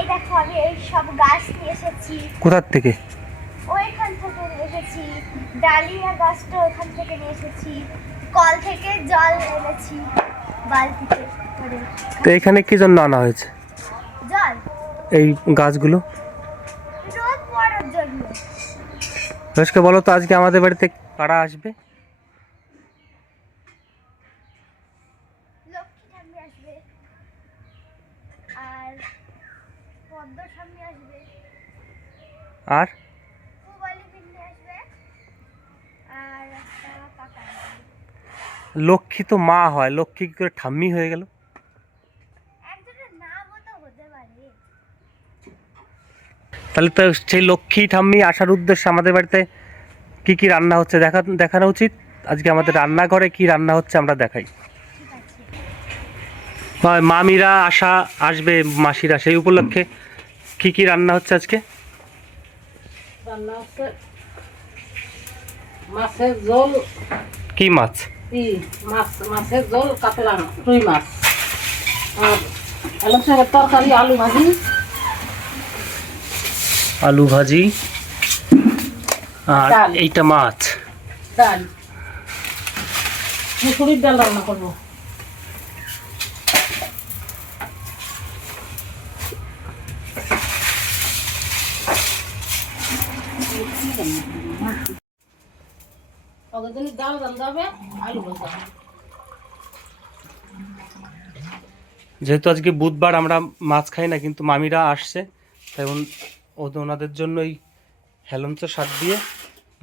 এই দেখো আমি এই সব গাছ নিয়ে এসেছি। কোথার থেকে? ওইখান থেকে নিয়ে এসেছি। ডালিয়া গাছটা ওখান থেকে নিয়ে এসেছি। কল থেকে জল এনেছি বালতিতে করে। তো এখানে কি জন্য আনা হয়েছে জল? এই গাছগুলো রোদ পড়ার জন্য। রোজকে বলো তো আজকে আমাদের বাড়িতে কারা আসবে? লক্ষ্মী ঠাম্মি আসবে, আর পদ্ম ঠাম্মি আসবে, আর পুবালি পিন্ডি আসবে, আর একটা কাকা আসবে। লক্ষ্মী তো মা হয়, লক্ষ্মী কি করে ঠাম্মি হয়ে গেল? একজনের নামও তো হতে পারে। তাহলে তো সেই লক্ষ্মী ঠাম্মি আসার উদ্দেশ্যে আমাদের বাড়িতে কি কি রান্না হচ্ছে দেখানো উচিত। আজকে আমাদের রান্নাঘরে কি রান্না হচ্ছে আমরা দেখাই। মামিরা আসবে, মাসিরা, সেই উপলক্ষে কি কি রান্না হচ্ছে আজকে? রান্না হচ্ছে মাছের ঝোল। কি মাছ? মাছের ঝোল, কাতলা রুই মাছ, আর আলু শাকের তরকারি, আলু ভাজি। আলু ভাজি আর ডাল। এইটা মাছ। ডাল, মুসুরির ডাল রান্না করবো। ডাল রান্না হবে, আলু ভাজা। যেহেতু আজকে বুধবার আমরা মাছ খাই না, কিন্তু মামিরা আসছে তাই ওনাদের জন্যই হেলঞ্চ শাক দিয়ে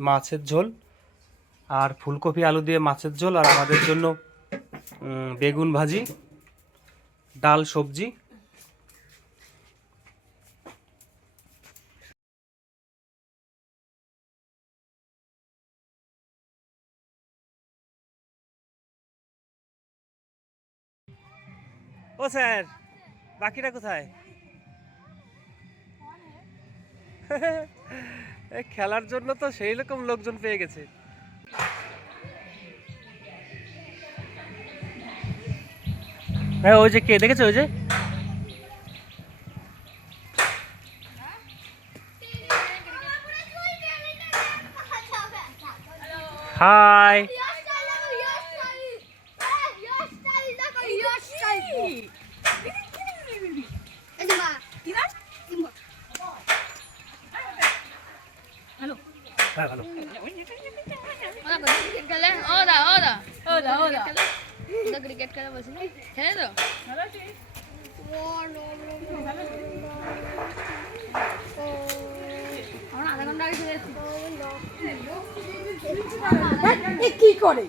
মাছের ঝোল, আর ফুলকপি আলু দিয়ে মাছের ঝোল, আর আমাদের জন্য বেগুন ভাজি, ডাল, সবজি। ও স্যার, বাকিটা কোথায়? খেলার জন্য তো সেই রকম লোকজন পেয়ে গেছে। হ্যাঁ, ওই যে কে দেখেছো? ওই যে হাই। হ্যাঁ, ভালো। ক্রিকেট খেলা বলছিল, খেলে তো আমরা আধা ঘন্টা আগে চলে এসেছি। কি করে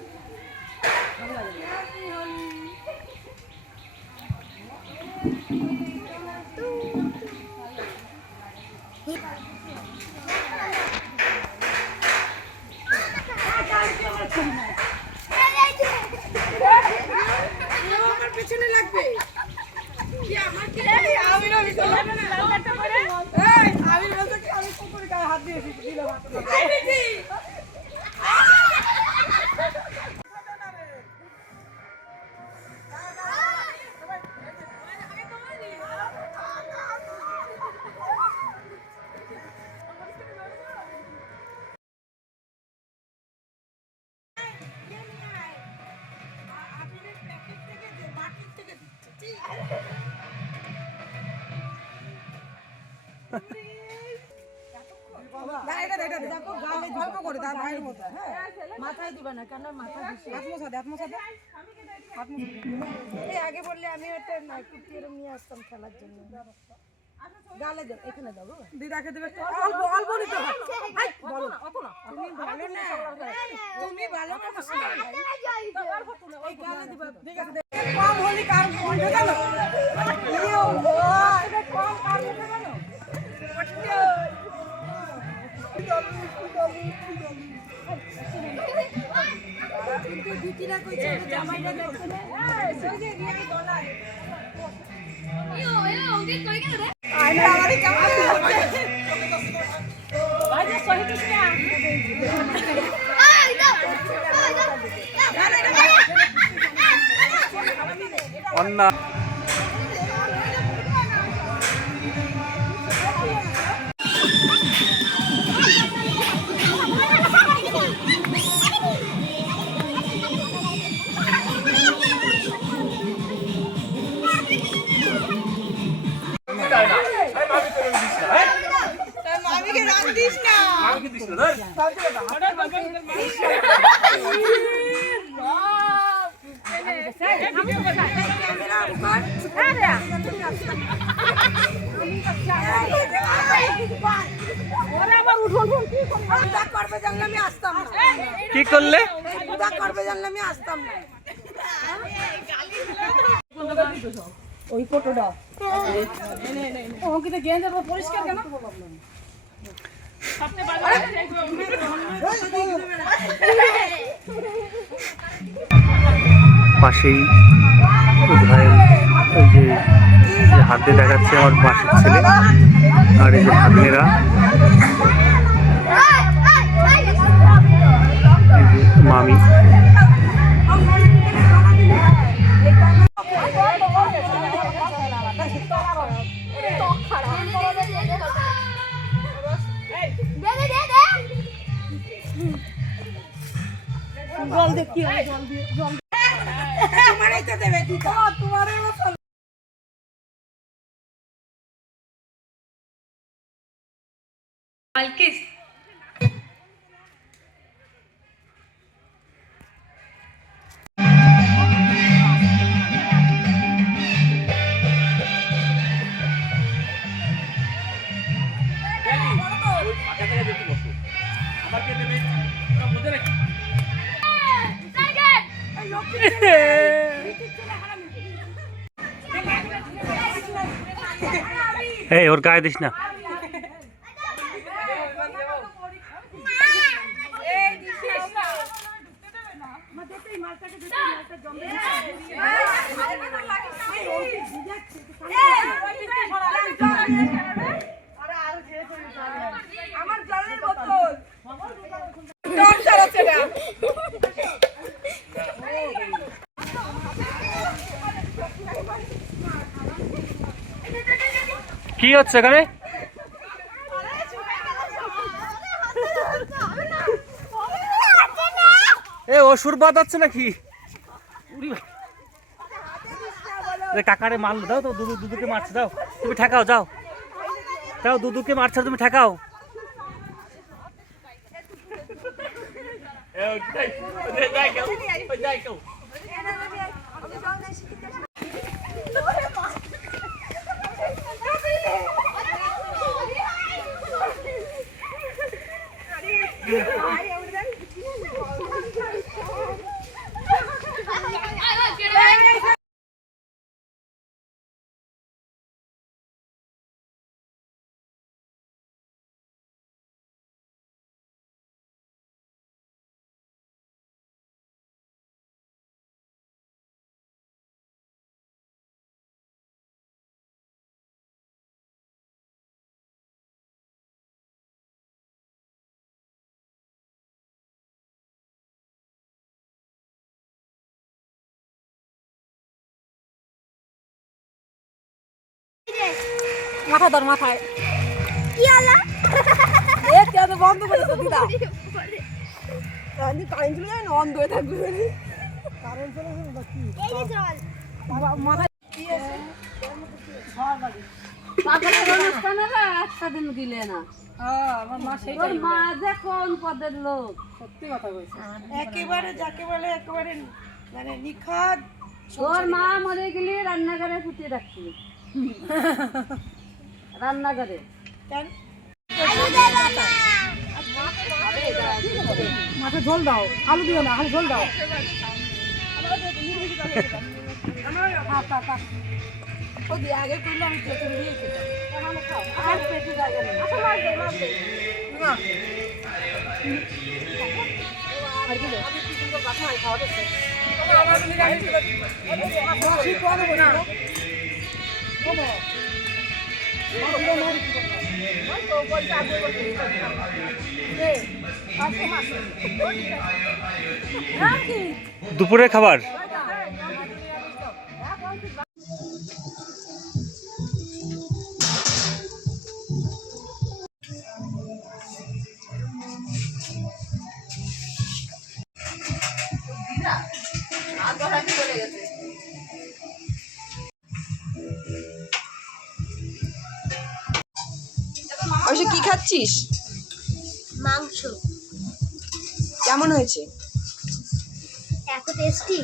আমার পেছনে লাগবে? আমি বলতে কি আমি কুকুরের গায়ে হাত দিয়েছি। মাথায় দিবে না কেন? মাথা আগে বললে আমি একটা এরকম নিয়ে আসতাম খেলার জন্য। গালে দাও, এখানে দাও দিদাকে দেবে। অল্প অল্প নিতে হয়। বলো না, অত না। তুমি ভালো না, তুমি ভালো না। এই গালে দিবা, ঠিক আছে। কম হলি কার মুখে গেল? ইও ভাই, এটা কম কার মুখে গেল? কিন্তু দিতিরা কইছে জামাইটা দেখতে না। এই সঙ্গে নিয়ে দলাই। ওকে কই গেল রে? আইনা আমারে কেমন হচ্ছে? ভাই যে সহিত কি আ? অন্য ক্যামেরা উপর ওরে আবার উঠুন পূজা করবে জানলে আমি আসতাম না। কি করলে? পূজা করবে জানলে আমি আসতাম না। ওই ফটোটা ও কিন্তু গেঞ্জের পরিষ্কার কেন? পাশেই ভাই ওই যে হাত দিয়ে দেখাচ্ছে আমার পাশের ছেলে, আর এই যে ভাগ্নেরা, এই যে মামি। জল দে কি হয় জল দিয়ে জল তোমারই তো দেবে দিদা তোমারই মতো মালকিস এই ওর গায়ে দিস না। আমার জলের বোতল টর্চার আছে না। কি হচ্ছে এখানে? এ অসুর বাঁধাচ্ছে নাকি? কাকারে মারলো, দাও তো দুদুকে মারছে, দাও তুমি ঠেকাও, যাও যাও দুদুকে মারছে, তুমি ঠেকাও। মাথা ধর মাথায় কি হলো? এ কে তো বন্ধ করে দিদা আমি কারেন্ট চলে যায় না অন্ধ হয়ে থাকবে কারেন্ট চলে যাবে না কি এই যে জল। মাথায় কি আছে পাগলের অনুষ্ঠানে একটা দিন দিলে না। হ্যাঁ আমার মা সেই ওর মা যে কোন পদের লোক। সত্যি কথা কইছে একেবারে যাকে বলে একেবারে মানে নিখাত ওর মা মরে গেলে রান্নাঘরে ফুটিয়ে রাখছিল। রান্নাঘরে কেন আলু দে বাবা। মাথা ঝোল দাও আলু দিও না আলু ঝোল দাও ওই দিয়ে আগে করলে আমি চেতে দিয়ে খেতাম খাও আর পেটে জায়গা নেই আচ্ছা মাছ দে না আর কি লো আমি কি সুন্দর কথা হয় খাওয়া দিচ্ছে আমার নিরামিষ মাছি কোন বনা কোন দুপুরের খাবার অবশ্য কি খাচ্ছিস? মাংস কেমন হয়েছে? এত টেস্টি।